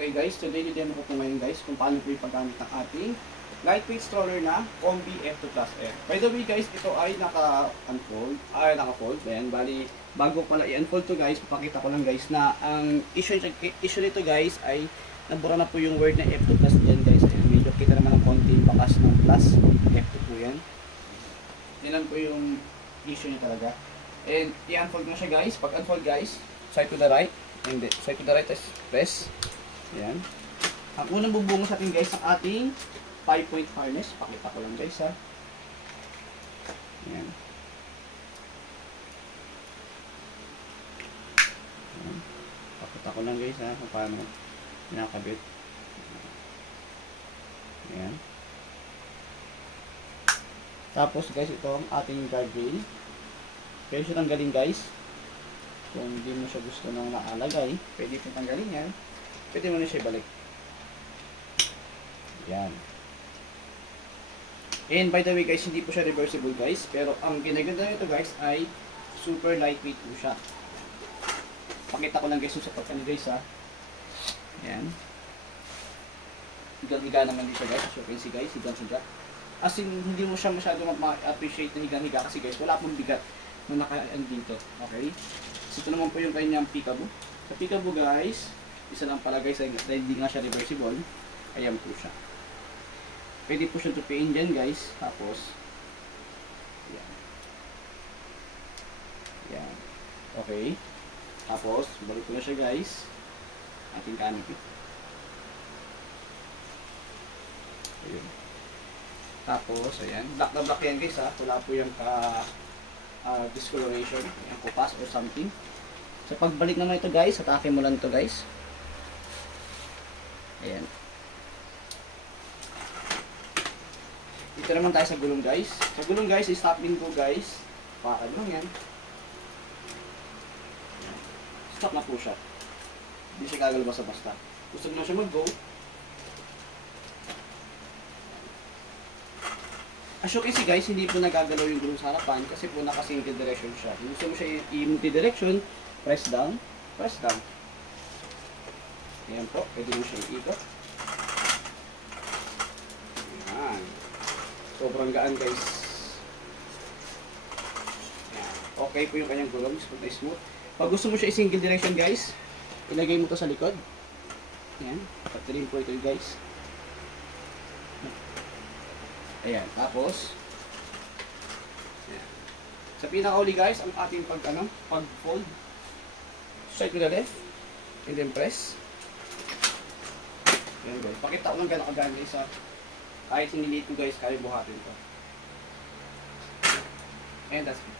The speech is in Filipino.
Okay guys, today didemo ko po ngayon guys kung paano po yung paggamit ng ating lightweight stroller na Combi F2 Plus F. By the way guys, ito ay naka-fold. Ayan, bali, bago pala i-unfold to guys, papakita ko lang guys na ang issue nito guys ay nabura na po yung word na F2 Plus dyan guys. Ayan, medyo kita naman ng konti bakas ng plus. F2 po yan. Yan po yung issue niya talaga. And i-unfold mo siya guys. Pag unfold guys, side to the right. And then, side to the right is press. Ayan. Ang unang bubungo sa atin guys, ang ating 5-point harness. Pakita ko lang guys ha. Ayan. Ayan. Pakita ko lang guys ha, kung paano nakakabit. Ayan. Tapos guys, ito ang ating guardrail. Pwede siya tanggalin guys. Kung hindi mo siya gusto nang nakalagay, pwede siya tanggalin yan. Pwede mo na siya ibalik. Yan. And by the way guys, hindi po siya reversible guys. Pero ang ginaganda nito guys ay super lightweight po siya. Pakita ko lang guys yung sa pagkano guys ha. Yan. Higang-higa naman din siya guys. As you can see guys, higang-higa. As in, hindi mo siya masyado ma-appreciate na higang-higa kasi guys, wala pong bigat na naka-ano dito. Okay? So ito naman po yung kanyang peekaboo. Sa peekaboo guys, isa lang pala guys, dahil hindi nga siya reversible, ayan po siya. Pwede po siya tupiin dyan guys, tapos yan. Yan. Okay. Tapos, balik ko na siya guys. Ating canopy. Ayun. Tapos, ayan. Black na black yan guys ha. Wala po yung discoloration, yung kupas or something. So pagbalik naman ito guys, atake mo lang ito guys. Ayan. Dito naman tayo sa gulong guys. Sa gulong guys, stop din ko guys. Pakad lang yan. Stop na po siya. Hindi siya gagal basta-basta. Gusto mo na siya mag-go. As you can see guys, hindi po nagagalaw yung gulong sa harapan kasi po naka-single direction siya. Kung gusto mo siya i-multi-direction, press down, press down. Ayan po, pwede mo siya i-ikot. Ayan. Sobrang gaan guys. Ayan. Okay po yung kanyang gulong, smooth na smooth. Pag gusto mo siya i-single direction guys, ilagay mo to sa likod. Ayan, patuloy po ito guys. Ayan, tapos ayan. Sa pinakauli guys, ang ating pag-fold, side to the left, and then press. Ayan guys, pakita ko lang gano'n kagaan guys ha. Kahit siniliit ko guys, kaya buhatin ko. And that's it.